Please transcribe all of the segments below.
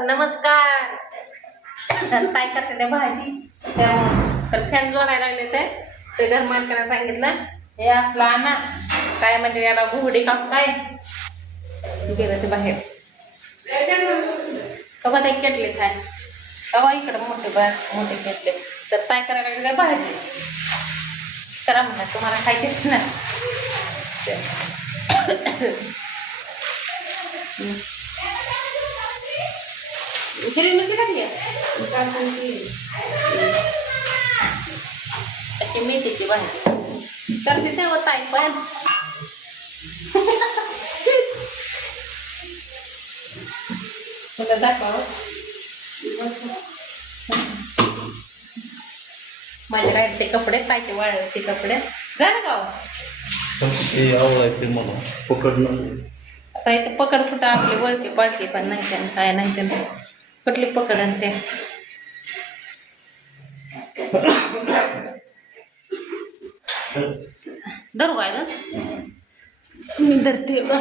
नमस्कार. काय करते त्या भाजी तर फॅन जोडायला लागले ते घर मालकाला सांगितलं हे असला ना काय म्हणजे याला घोडी का काय गेलं ते बाहेर कवा ते केटले काय कवा इकडे मोठे केटले तर काय करायला लागले काय भाजी करा म्हणा तुम्हाला खायचेच ना हिरवी मिरची टाकली अशी मेथीची भाजी करते तेव्हा ताई पण तुला दाखव माझे राहिले ते कपडे पाहिजे वाळले ते कपडे झालं का आवडायचे मला पकडणं आता इथे पकड कुठं आपली वळती पडते पण नाही त्यानं काय नाही त्यानं कुठली पकड आणि ते धरू काय ना मी धरते बघ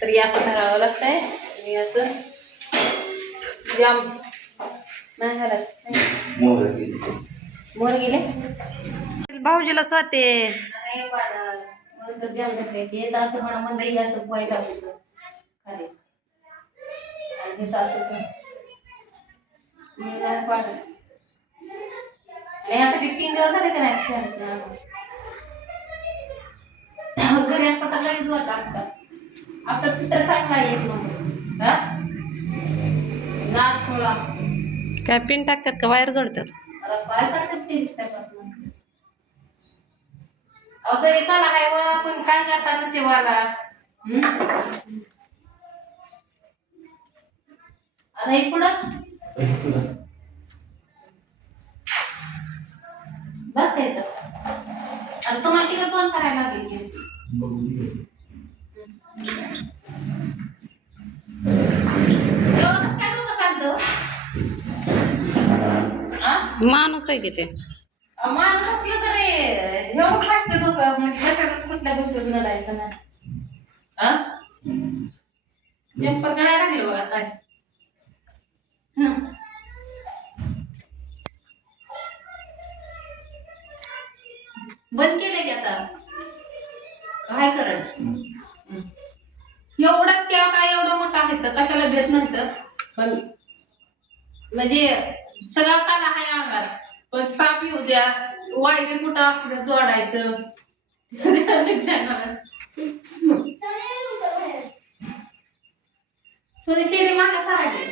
तर या असं धरावं लागतंय मी असं जाम नाही हलत मोर गेले भाऊजीला स्वाते नाही पाडत म्हणून तर जाम धरले येत असं म्हणा म्हणलं असं पोहायला होतं खाली आणि येत असं मी नाही पाडत आणि ह्यासाठी 3 दिवस झाले का नाही फॅनचं घरी असतात तर लगेच वाटत असतात आपलं पिटर चांगला आहे एक नंबर हा नाक खोळा काय पिन टाकतात का वायर जोडतात काय सांगतात ते असं एकाला आहे व पण काय करता नशिबाला आता हे पुढं बस काय तर आता तुम्हाला तिकडे फोन करायला लागेल की एवढं कसं काय डोकं चालतं माणूस आहे की ते माणूस असलं तरी एवढं फास्ट डोकं म्हणजे कशालाच कुठल्या गोष्टीत नडायचं नाही हा जंपर गळायला लागले बघा काय बंद केलं की आता काय करत एवढंच किंवा काय एवढं मोठं आहे तर कशाला भेट नंतर पण म्हणजे सगळा काला आहे अंगात पण साप येऊ द्या वायरी कुठं असलं जोडायचं थोडी शिडी मागे सारखी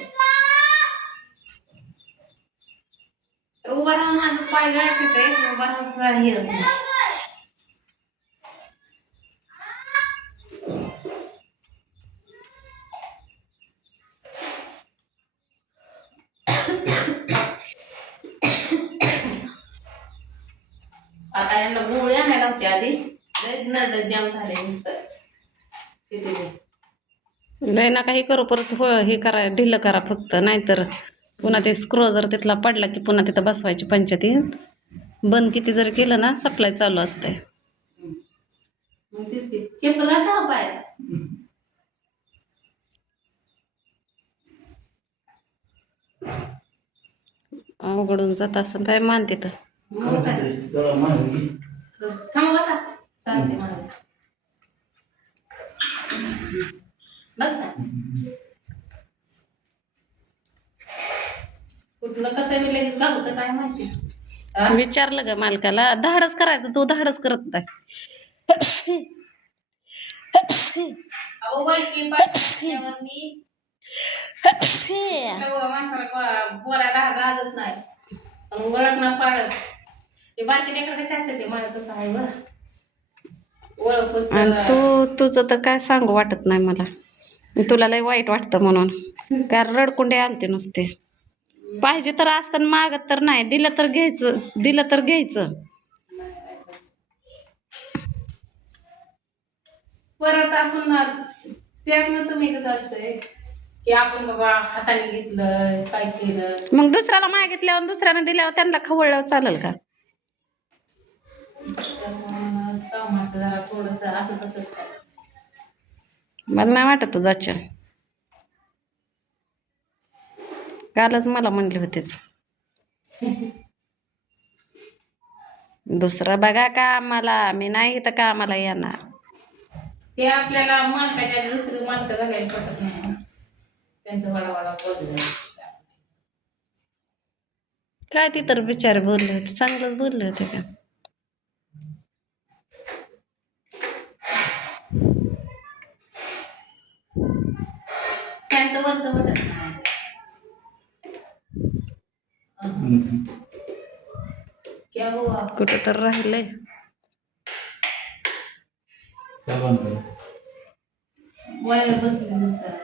उभा राहून माझं पाय गाठते उभा राहून आता यांना गोळी आणायला होती आधी नरड जाम झाले नुसतं लय ना काही करू परत हे करा ढिल्लं करा फक्त नाहीतर पुन्हा ते स्क्रो जर तिथला पडला की पुन्हा तिथं बसवायची पंचायतीन बंद किती जर केलं ना सप्लाय चालू असते अवघडून जात असं काय मानते तर थांब बसा सांगते मला बस ना कुठलं कसं मी लगेच घालतं काय माहिती विचारलं ग मालकाला धाडस करायचं तो धाडस करत नाही अहो बाई मी माणसाला बोलायला लाजत नाही ओळख ना पाळत ते बारकी लेकर कसे असते ते मला तसं आहे बरं आणि तुझं तर काय सांगू वाटत नाही मला तुला लय वाईट वाटतं म्हणून कारण रडकुंडे आलते नुसते पाहिजे तर असताना मागत तर नाही दिलं तर घ्यायचं परत आपण त्यातनं तुम्ही कसं असतंय की आपण बाबा हाताने घेतलं काय केलं मग दुसऱ्याला मागितल्यावर दुसऱ्याने दिल्यावर त्यांना खवळल्यावर चालेल का जरा थोडस असं तसंच काय मला नाही वाटत तू जाच्या. कालच मला म्हणले होतेच दुसरं बघा का आम्हाला, मी नाही इथं का आम्हाला येणार. ते आपल्याला मालकाच्या दुसरं मालक झाल्याला पटत नाही. त्यांचं वाडावाडा बोललं काय ती तर बिचारे बोलले होते, चांगलंच बोलले होते का. त्यांचं वरचं पटत नाही. क्या हुआ? कुठं तर राहिलंय. काय बनवलं? वयावर बसलेलं सर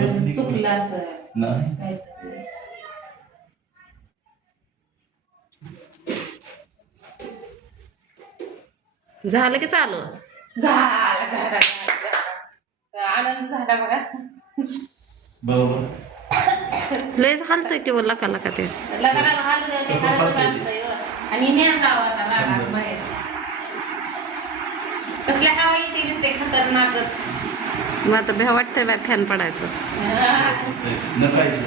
बसली का? चुकलं असं नाही. काहीतरी. झालं की चालू. झाला झाला झाला. आनंद झाला बघा. बरोबर. लयच हालतंय की बोला का ते. लग्नाला हालू द्या ते हालतच असतंय हो. आणि न्या गावा आता रागात बाहेर. कसल्या हवा येते नुसते खतरनाकच. मग आता भ्या वाटतंय बाय फॅन पडायचं. नकायचं.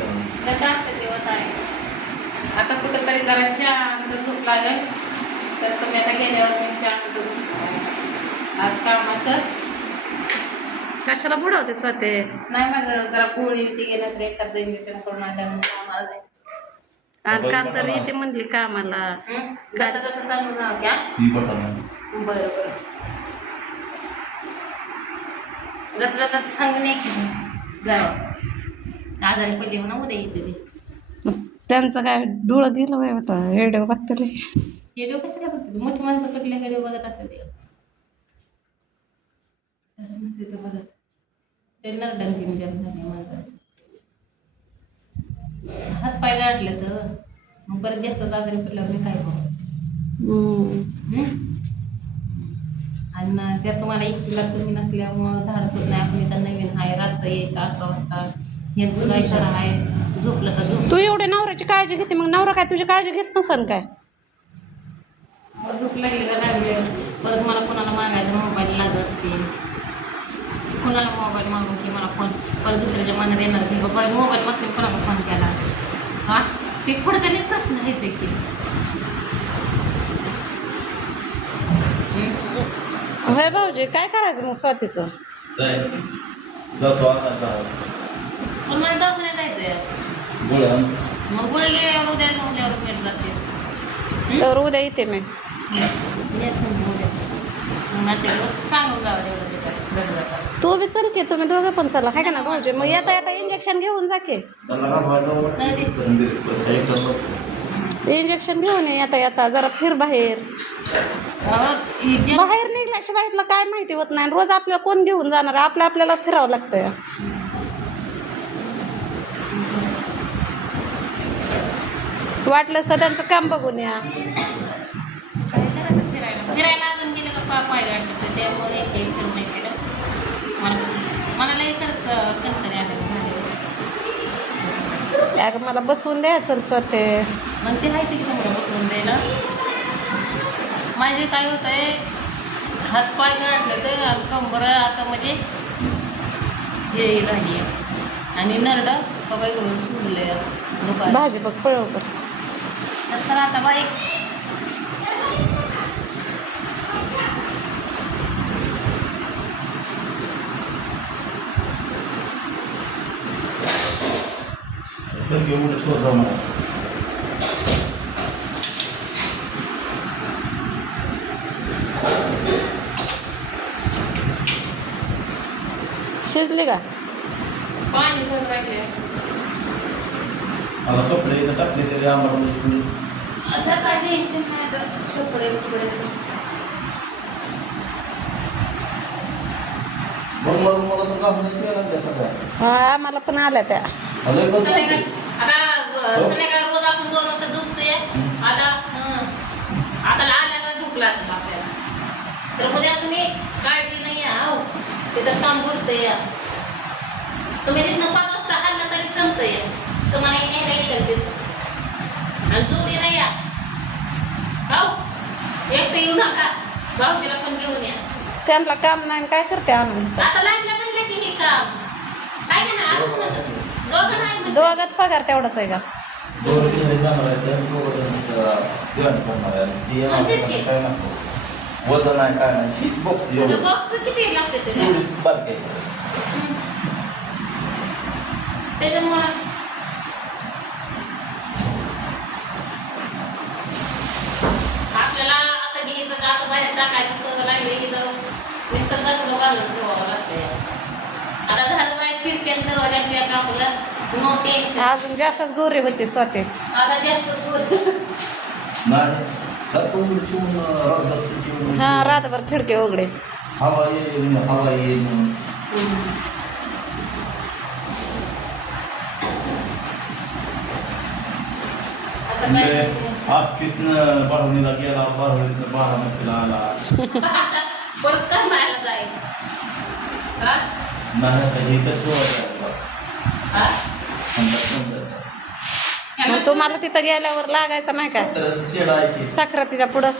लग्न असतं ते होत आहे. आता कुठंतरी जरा शांत झोप लागेल तर तुम्ही आता गेल्यावर मी शांत झोप. आज कामाचं कशाला बुडवते स्वतः. नाही माझं जरा पोळी ती गेलं तर एखादं इंजेक्शन करून आल्यानं कामाला जाईल. आणि काल तर येते म्हणली कामाला. जाता जाता सांगू ना क्या बरं बरं जाता जाता सांगून ये की जावं आजारी पडली म्हणा उद्या येते ते. त्यांचं काय डोळं दिलं बाय होता रेडिओ बघते. व्हिडिओ कशाला बघते मोठी माणसं कुठल्या व्हिडिओ बघत असेल ते बघत ते नरडन तीन जण झाले माणसाचे हात पाय गाठले तर मग परत जास्त आजारी पडल्यावर मी काय करू. आणि त्यात तुम्हाला एकटीला तुम्ही नसल्यामुळं धाडस होत नाही. आपण इथं नवीन आहे रात्र यायचं 11 वाजता यांचं काय खरं आहे. झोपलं तर झोप. तू एवढे नवऱ्याची काळजी घेते मग नवरा काय तुझी काळजी घेत नसन काय. झोप लागली का लागले परत मला कोणाला मागायचं मोबाईल लागत असेल कोणाला मोबाईल मागून की मला फोन परत दुसऱ्याच्या मनात येणार की बाबा मोबाईल मागून कोणाला फोन केला हा ते पुढे प्रश्न आहेत ते की होय भाऊजी काय करायचं मग स्वातीचं. जातो आता पण मला दवाखान्यात जायचंय गोळ्या. मग गोळी गेल्यावर उद्या झोपल्यावर नीट जाते. तर उद्या येते मी. येत नाही उद्या मग ते सांगून जावं तेवढं ते घरी जातात. तू बी चल की तुम्ही दोघं पण चला हाय का ना भाऊजी. मग येता येता इंजेक्शन घेऊन जा की. इंजेक्शन घेऊन ये येता येता जरा फिर बाहेर. बाहेर निघल्याशिवाय तुला काय माहिती होत नाही. रोज आपल्याला कोण घेऊन जाणार आपल्याला फिरावं लागतंय. वाटलंच तर त्यांचं काम बघून या. काय करायचं फिरायला अजून गेलं का पाय गाठलं त्यामुळे एक फिरून नाही केलं मला लई करत कंटाळा आला अगं मला बसवून द्यायचं स्वतः. मग ते माहिती की तुम्हाला बसवून द्यायला माझे काय होत आहे हातपाय गाठले तर आणि कंबर असं म्हणजे हे झाली आणि नरड बघायकडून सुजले दुपारी भाजी बघ पळव कर. तर आता बाई शिजली का. पाणी भरून राहिले मला कपडे इथं टाकले तरी आम्हाला असं काय टेन्शन नाही आता कपडे मला तर काम लागल्या सगळ्या. हा आम्हाला पण आल्या त्या. संध्याकाळी रोज आपण 2 वाजता झोपतोय आता आल्याला झोप लागेल आपल्याला तर उद्या तुम्ही काळजी नाही आहो तिथं काम बुडतंय तुम्ही तिथनं 5 वाजता हल्ला तरी जमतंय तुम्हाला न्यायला येतं तिथं आणि जोडी नाही या भाऊ एकटं येऊ नका भाऊजीला पण घेऊन या त्यांना काम नाही काय करते आणून आता लागलं म्हणलं की हे काम काय नाही ना दोघं आज नाही. दोघं नाही म्हणलं. दोघात पगार तेवढाच आहे का दोघं घरी जाणार आहेत आणि दोघं जण जेवण करणार आहे. ती येणार म्हणतेच की. काय नको वजन आहे काय नाही हीच बॉक्स आता एवढं बॉक्स किती लागते तुला एवढीच बारकी आहे. त्याच्यामुळं आपल्याला असं घ्यायचं का असं बाहेर टाकायचं सगळं लागले की तर नुसतं गंध घालून ठेवावं लागतंय आता झालं बाहेर खिडक्यात दरवाजा का आपलं नो टेन्शन अजून जास्तच गोरे होते स्वतः आता जास्त बोल नाही सारखं उघड शिवून रात्रभर शिवून हा रातभर खिडके उघडे हवा येईल हवा येईल म्हणून आता म्हणजे काय आज तिथनं बारावीला गेला बारावीतनं बारामतीला आला परत करमायला जाईल हा नाही आता हे तर ठेवायचं हा मग तुम्हाला तिथं गेल्यावर लागायचं नाही काय पत्र्याचं शेड आहे की साखरातीच्या पुढं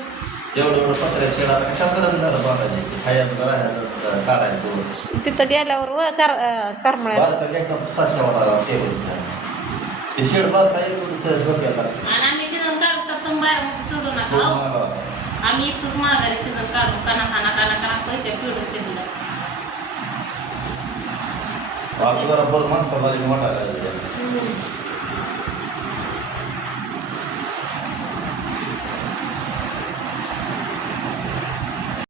एवढं एवढं पत्र्या शेड आता कशात करणार बांधायचे खायचं राहायचं काढायचं दिवस तिथं गेल्यावर करमळ बारका घ्यायचा 600 टेबल ते शेड बारका एक सहज डोक्याला लागतं. आणि आम्ही सीझन काढू शकतो बाहेर सोडू नका हो. मला आम्ही इथूच माघारी सीझन काढून काना पैसे फिडून ते दिला आता जरा बरं माणसाला वाटायला लागलं.